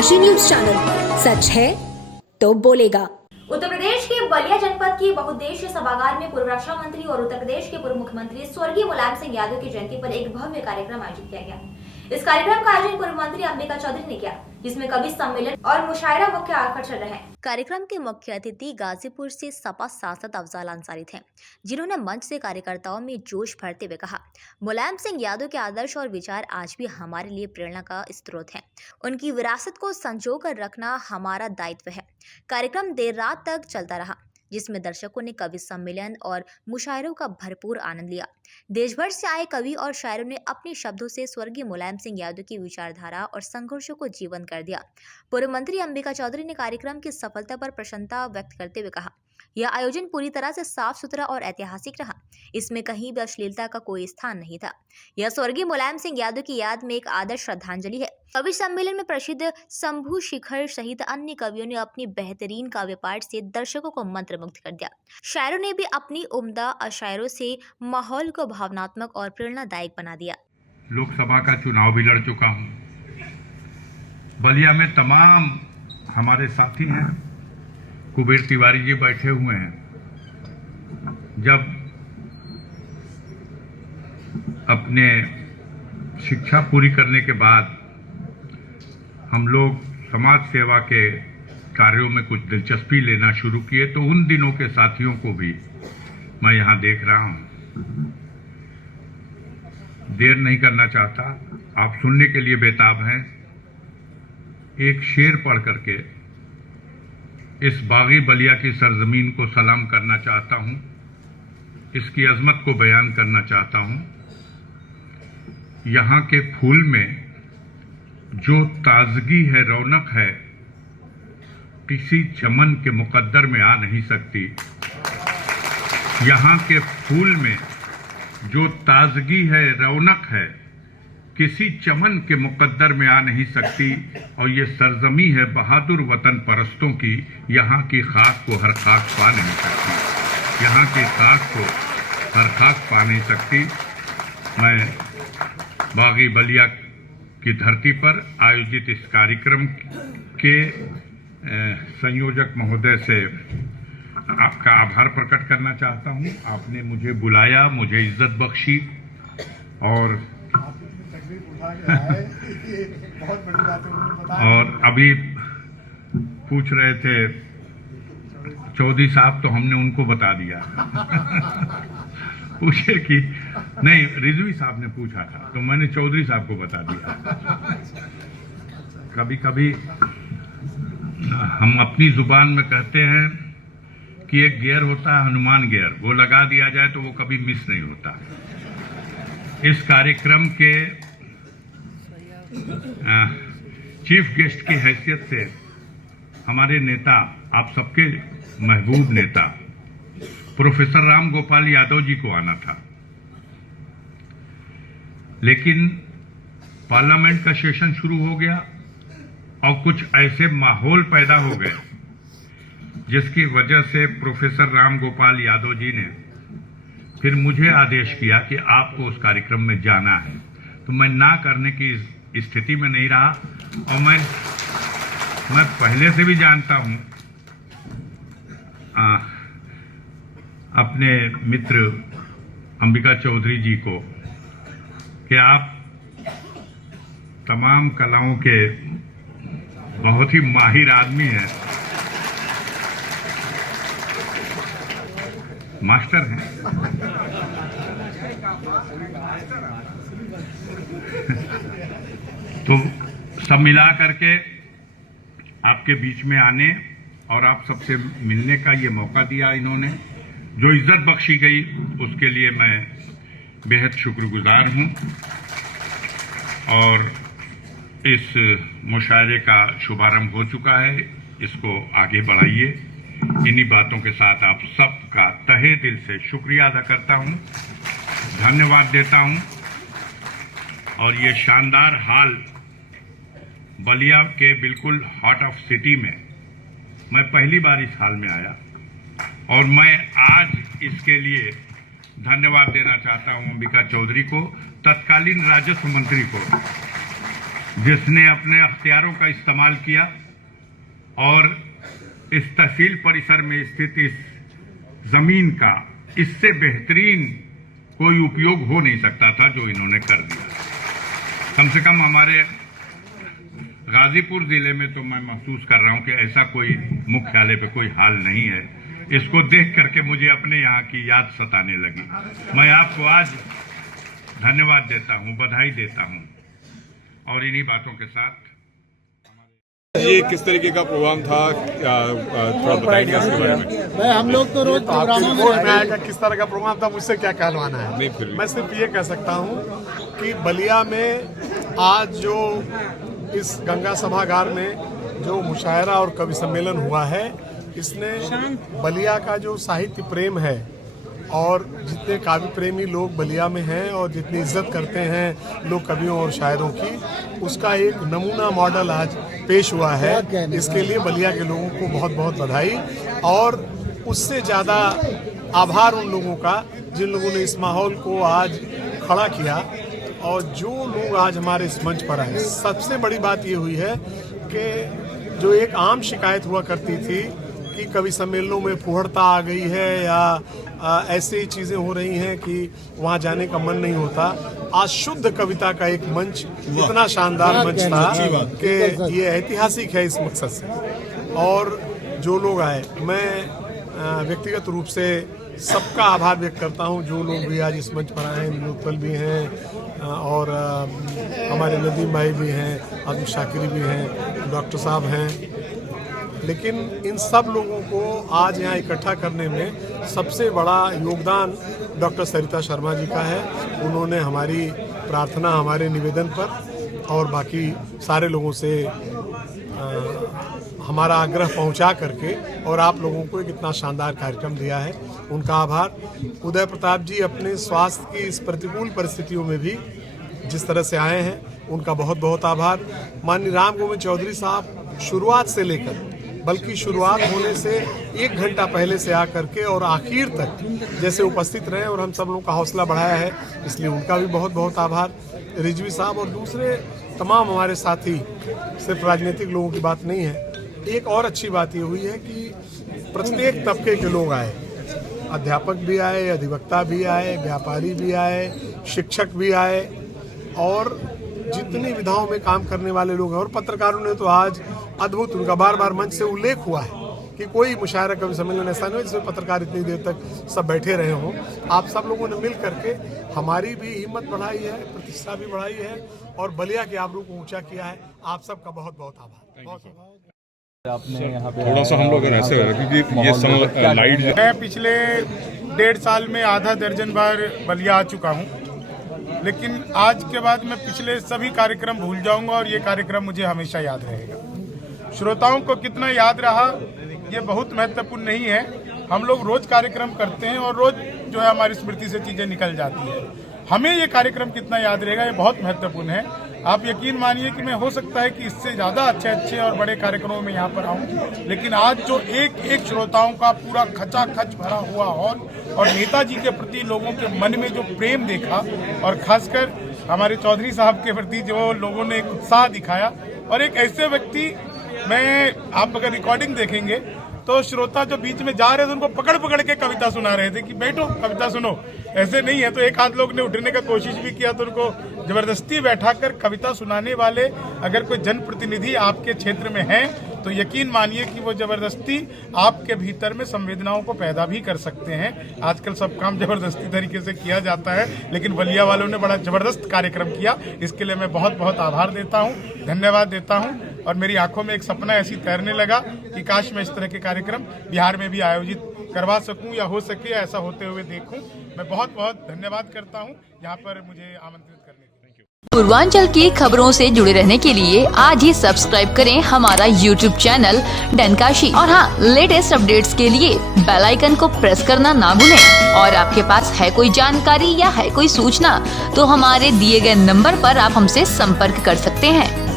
Kashi news channel, सच है तो बोलेगा। उत्तर प्रदेश के बलिया जनपद के बहुउद्देशीय सभागार में पूर्व रक्षा मंत्री और उत्तर प्रदेश के पूर्व मुख्यमंत्री स्वर्गीय मुलायम सिंह यादव की जयंती पर एक भव्य कार्यक्रम आयोजित किया गया। इस कार्यक्रम का आयोजन पूर्व मंत्री अंबिका चौधरी ने किया, जिसमें कवि सम्मेलन और मुशायरा मुख्य आकर्षण रहे। कार्यक्रम के मुख्य अतिथि गाजीपुर से सपा सांसद अफजाल अंसारी थे, जिन्होंने मंच से कार्यकर्ताओं में जोश भरते हुए कहा, मुलायम सिंह यादव के आदर्श और विचार आज भी हमारे लिए प्रेरणा का स्रोत हैं। उनकी विरासत को संजो कर रखना हमारा दायित्व है। कार्यक्रम देर रात तक चलता रहा, जिसमें दर्शकों ने कवि सम्मेलन और मुशायरों का भरपूर आनंद लिया। देश भर से आए कवि और शायरों ने अपने शब्दों से स्वर्गीय मुलायम सिंह यादव की विचारधारा और संघर्षों को जीवंत कर दिया। पूर्व मंत्री अंबिका चौधरी ने कार्यक्रम की सफलता पर प्रसन्नता व्यक्त करते हुए कहा, यह आयोजन पूरी तरह से साफ सुथरा और ऐतिहासिक रहा। इसमें कहीं भी अश्लीलता का कोई स्थान नहीं था। यह स्वर्गीय मुलायम सिंह यादव की याद में एक आदर्श श्रद्धांजलि है। कवि सम्मेलन में प्रसिद्ध शंभू शिखर सहित अन्य कवियों ने अपनी बेहतरीन काव्य पाठ से दर्शकों को मंत्रमुग्ध कर दिया। शायरों ने भी अपनी उम्दा अशायरों से माहौल को भावनात्मक और प्रेरणादायक बना दिया। लोकसभा का चुनाव भी लड़ चुका हूँ। बलिया में तमाम हमारे साथी हैं। कुबेर तिवारी जी बैठे हुए हैं। जब अपने शिक्षा पूरी करने के बाद हम लोग समाज सेवा के कार्यों में कुछ दिलचस्पी लेना शुरू किए, तो उन दिनों के साथियों को भी मैं यहाँ देख रहा हूँ। देर नहीं करना चाहता, आप सुनने के लिए बेताब हैं। एक शेर पढ़ करके इस बागी बलिया की सरजमीन को सलाम करना चाहता हूँ, इसकी अजमत को बयान करना चाहता हूँ। यहाँ के फूल में जो ताजगी है, रौनक है, किसी चमन के मुकद्दर में आ नहीं सकती। यहाँ के फूल में जो ताजगी है, रौनक है, किसी चमन के मुकद्दर में आ नहीं सकती। और ये सरजमी है बहादुर वतन परस्तों की, यहाँ की खाक को हर खाक पा नहीं सकती। यहाँ की खाक को हर खाक पा नहीं सकती। मैं बागी बलिया की धरती पर आयोजित इस कार्यक्रम के संयोजक महोदय से आपका आभार प्रकट करना चाहता हूँ। आपने मुझे बुलाया, मुझे इज्जत बख्शी और और अभी पूछ रहे थे चौधरी साहब, तो हमने उनको बता दिया। पूछे कि नहीं, रिजवी साहब ने पूछा था, तो मैंने चौधरी साहब को बता दिया। कभी कभी हम अपनी जुबान में कहते हैं कि एक गियर होता है हनुमान गियर, वो लगा दिया जाए तो वो कभी मिस नहीं होता। इस कार्यक्रम के चीफ गेस्ट की हैसियत से हमारे नेता, आप सबके महबूब नेता प्रोफेसर राम गोपाल यादव जी को आना था, लेकिन पार्लियामेंट का सेशन शुरू हो गया और कुछ ऐसे माहौल पैदा हो गए जिसकी वजह से प्रोफेसर राम गोपाल यादव जी ने फिर मुझे आदेश किया कि आपको उस कार्यक्रम में जाना है। तो मैं ना करने की स्थिति में नहीं रहा। और मैं पहले से भी जानता हूं अपने मित्र अंबिका चौधरी जी को कि आप तमाम कलाओं के बहुत ही माहिर आदमी हैं, मास्टर हैं। तो सब मिला करके आपके बीच में आने और आप सबसे मिलने का ये मौका दिया इन्होंने, जो इज्जत बख्शी गई, उसके लिए मैं बेहद शुक्रगुजार हूं। और इस मुशायरे का शुभारंभ हो चुका है, इसको आगे बढ़ाइए। इन्हीं बातों के साथ आप सबका तहे दिल से शुक्रिया अदा करता हूं, धन्यवाद देता हूं। और ये शानदार हाल बलिया के बिल्कुल हार्ट ऑफ सिटी में मैं पहली बार इस हाल में आया, और मैं आज इसके लिए धन्यवाद देना चाहता हूं अंबिका चौधरी को, तत्कालीन राजस्व मंत्री को, जिसने अपने अख्तियारों का इस्तेमाल किया और इस तहसील परिसर में स्थित इस जमीन का इससे बेहतरीन कोई उपयोग हो नहीं सकता था जो इन्होंने कर दिया। कम से कम हमारे गाजीपुर जिले में तो मैं महसूस कर रहा हूं कि ऐसा कोई मुख्यालय पे कोई हाल नहीं है। इसको देख करके मुझे अपने यहाँ की याद सताने लगी। मैं आपको आज धन्यवाद देता हूं, बधाई देता हूं और इन्हीं बातों के साथ ये किस तरीके का प्रोग्राम था, थोड़ा बताइए इसके बारे में। भाई हम लोग तो रोज प्रोग्रामों में रहते हैं। किस तरह का प्रोग्राम था, मुझसे क्या कहलवाना है। नहीं, फिर भी। मैं सिर्फ ये कह सकता हूँ कि बलिया में आज जो इस गंगा सभागार में जो मुशायरा और कवि सम्मेलन हुआ है, इसने बलिया का जो साहित्य प्रेम है और जितने काव्य प्रेमी लोग बलिया में हैं और जितनी इज्जत करते हैं लोग कवियों और शायरों की, उसका एक नमूना मॉडल आज पेश हुआ है। इसके लिए बलिया के लोगों को बहुत बहुत बधाई और उससे ज़्यादा आभार उन लोगों का जिन लोगों ने इस माहौल को आज खड़ा किया और जो लोग आज हमारे इस मंच पर आए। सबसे बड़ी बात ये हुई है कि जो एक आम शिकायत हुआ करती थी कि कवि सम्मेलनों में फुहड़ता आ गई है या ऐसे ही चीज़ें हो रही हैं कि वहाँ जाने का मन नहीं होता, आज शुद्ध कविता का एक मंच इतना शानदार मंच था कि ये ऐतिहासिक है इस मकसद से। और जो लोग आए, मैं व्यक्तिगत रूप से सबका आभार व्यक्त करता हूँ जो लोग भी आज इस मंच पर आए हैं। विनोद भी हैं और हमारे नदीम भाई भी हैं, आजम शाकिरी भी हैं, डॉक्टर साहब हैं। लेकिन इन सब लोगों को आज यहाँ इकट्ठा करने में सबसे बड़ा योगदान डॉक्टर सरिता शर्मा जी का है। उन्होंने हमारी प्रार्थना हमारे निवेदन पर और बाकी सारे लोगों से हमारा आग्रह पहुंचा करके और आप लोगों को एक इतना शानदार कार्यक्रम दिया है, उनका आभार। उदय प्रताप जी अपने स्वास्थ्य की इस प्रतिकूल परिस्थितियों में भी जिस तरह से आए हैं, उनका बहुत बहुत आभार। माननीय राम गोविंद चौधरी साहब शुरुआत से लेकर, बल्कि शुरुआत होने से 1 घंटा पहले से आकर के और आखिर तक जैसे उपस्थित रहे और हम सब लोगों का हौसला बढ़ाया है, इसलिए उनका भी बहुत बहुत आभार। रिजवी साहब और दूसरे तमाम हमारे साथी, सिर्फ राजनीतिक लोगों की बात नहीं है। एक और अच्छी बात ये हुई है कि प्रत्येक तबके के लोग आए, अध्यापक भी आए, अधिवक्ता भी आए, व्यापारी भी आए, शिक्षक भी आए और जितनी विधाओं में काम करने वाले लोग हैं। और पत्रकारों ने तो आज अद्भुत, उनका बार बार मंच से उल्लेख हुआ है कि कोई मुशायरा कवि सम्मेलन ऐसा नहीं हो जिसमें पत्रकार इतनी देर तक सब बैठे रहे हों। आप सब लोगों ने मिल करके हमारी भी हिम्मत बढ़ाई है, प्रतिष्ठा भी बढ़ाई है और बलिया के आबरू को ऊंचा किया है। आप सबका बहुत बहुत आभार। आपने यहाँ पे थोड़ा सा हम लोग ऐसे क्योंकि ये लाइट, मैं पिछले 1.5 साल में आधा दर्जन बार बलिया आ चुका हूँ, लेकिन आज के बाद मैं पिछले सभी कार्यक्रम भूल जाऊंगा और ये कार्यक्रम मुझे हमेशा याद रहेगा। श्रोताओं को कितना याद रहा ये बहुत महत्वपूर्ण नहीं है। हम लोग रोज कार्यक्रम करते हैं और रोज जो है हमारी स्मृति से चीजें निकल जाती है। हमें ये कार्यक्रम कितना याद रहेगा ये बहुत महत्वपूर्ण है। आप यकीन मानिए कि मैं हो सकता है कि इससे ज्यादा अच्छे और बड़े कार्यक्रमों में यहाँ पर आऊँ, लेकिन आज जो एक श्रोताओं का पूरा खचाखच भरा हुआ हॉल और नेताजी के प्रति लोगों के मन में जो प्रेम देखा और खासकर हमारे चौधरी साहब के प्रति जो लोगों ने एक उत्साह दिखाया, और एक ऐसे व्यक्ति, मैं आप अगर रिकॉर्डिंग देखेंगे तो श्रोता जो बीच में जा रहे थे उनको पकड़ पकड़ के कविता सुना रहे थे कि बैठो कविता सुनो। ऐसे नहीं है तो एक आध लोग ने उठने का कोशिश भी किया तो उनको जबरदस्ती बैठाकर कविता सुनाने वाले अगर कोई जनप्रतिनिधि आपके क्षेत्र में हैं तो यकीन मानिए कि वो जबरदस्ती आपके भीतर में संवेदनाओं को पैदा भी कर सकते हैं। आजकल सब काम जबरदस्ती तरीके से किया जाता है, लेकिन बलिया वालों ने बड़ा जबरदस्त कार्यक्रम किया। इसके लिए मैं बहुत बहुत आभार देता हूँ, धन्यवाद देता हूँ। और मेरी आंखों में एक सपना ऐसी तैरने लगा कि काश मैं इस तरह के कार्यक्रम बिहार में भी आयोजित करवा सकूं या हो सके ऐसा होते हुए देखूं। मैं बहुत बहुत धन्यवाद करता हूं यहाँ पर मुझे आमंत्रित करने के लिए। पूर्वांचल की खबरों से जुड़े रहने के लिए आज ही सब्सक्राइब करें हमारा YouTube चैनल डनकाशी, और हाँ, लेटेस्ट अपडेट्स के लिए बेल आइकन को प्रेस करना ना भूलें। और आपके पास है कोई जानकारी या है कोई सूचना तो हमारे दिए गए नंबर पर आप हमसे संपर्क कर सकते हैं।